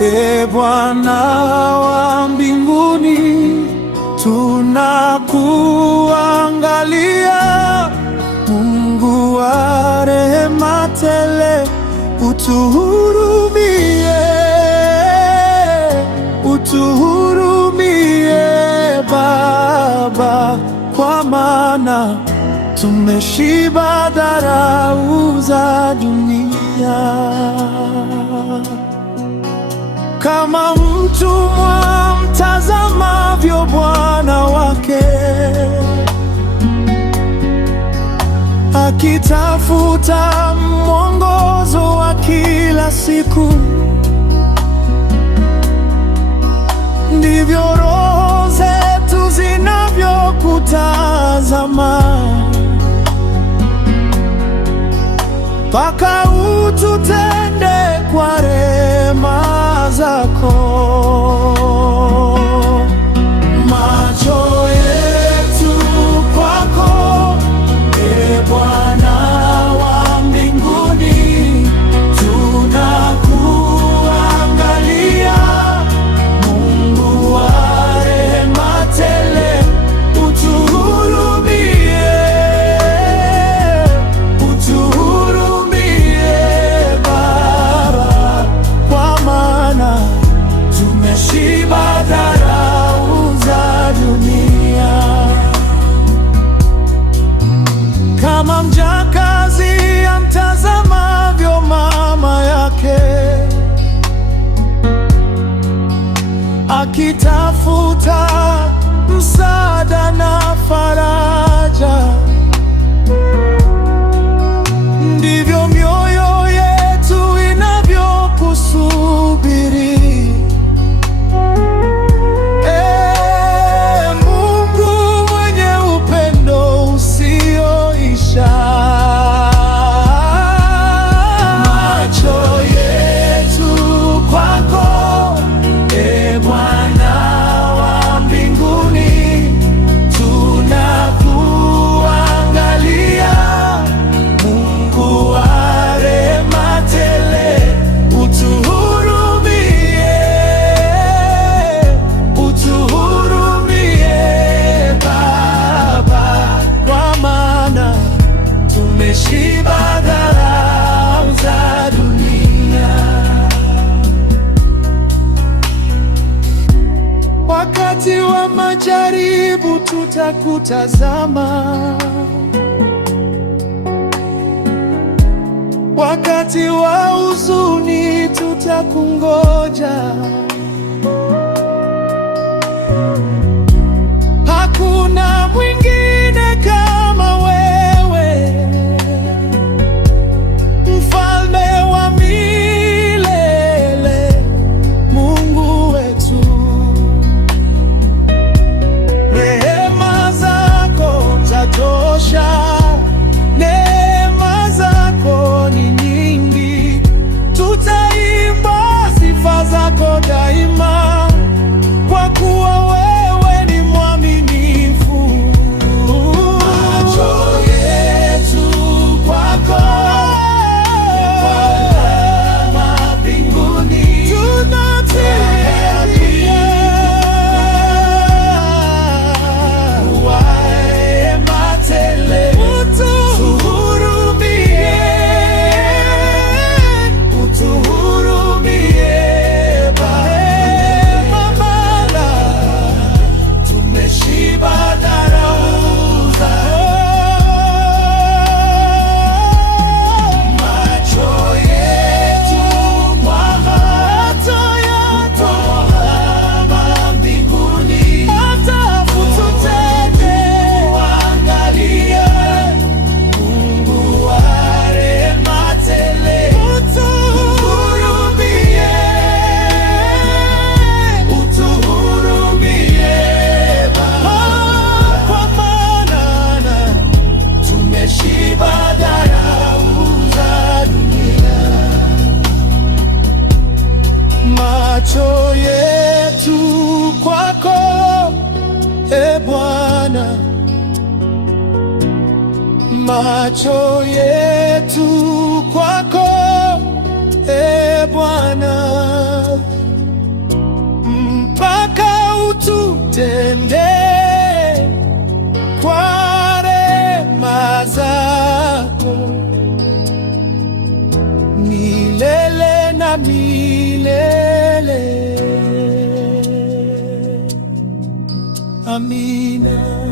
E Bwana wa mbinguni, tunakuangalia. Mungu wa rehema tele, utuhurumie, utuhurumie Baba, kwa maana tumeshiba dharau za dunia. Kama mtumwa mtazamavyo bwana wake, akitafuta mwongozo wa kila siku, ndivyo roho zetu zinavyokutazama, mpaka ututende kwa rehema zako. Macho yetu kwako, e Bwana wa mbinguni, tunakuangalia. Mungu wa rehema tele, utuhurumie, utuhurumie Baba, kwa maana tumeshiba dharau za dunia. Kama mjakazi amtazamavyo mama yake, akitafuta msaada na faraja, ndivyo mioyo yetu inavyokusubiri. Mungu mwenye upendo usioisha, macho yetu kwako, e Bwana wa mbinguni, tunakuangalia. Mungu wa rehema tele, utuhurumie, utuhurumie Baba, kwa maana tumeshiba dharau za dunia. Wakati wa majaribu tutakutazama, wakati wa huzuni tutakungoja. Hakuna mwingine kama wewe, mfalme wa milele, Mungu wetu. Rehema zako zatosha, neema zako ni nyingi, tutaimba sifa zako daima, kwa kuwa wewe ni mwaminifu. Macho yetu kwako, Bwana mbinguni, tunatilia wa rehema tele, utuhurumie, utuhurumie Baba, tumeshiba dharau zako. Macho yetu Bwana, Baba mbinguni, tuangalie. Mungu wa rehema tele, utuhurumie, utuhurumie Baba, kwa maana tumeshiba dharau za dunia. Macho yetu kwako, e Bwana, macho yetu kwako, e Bwana. ututendee kwa rehema zako milele na milele. Amina.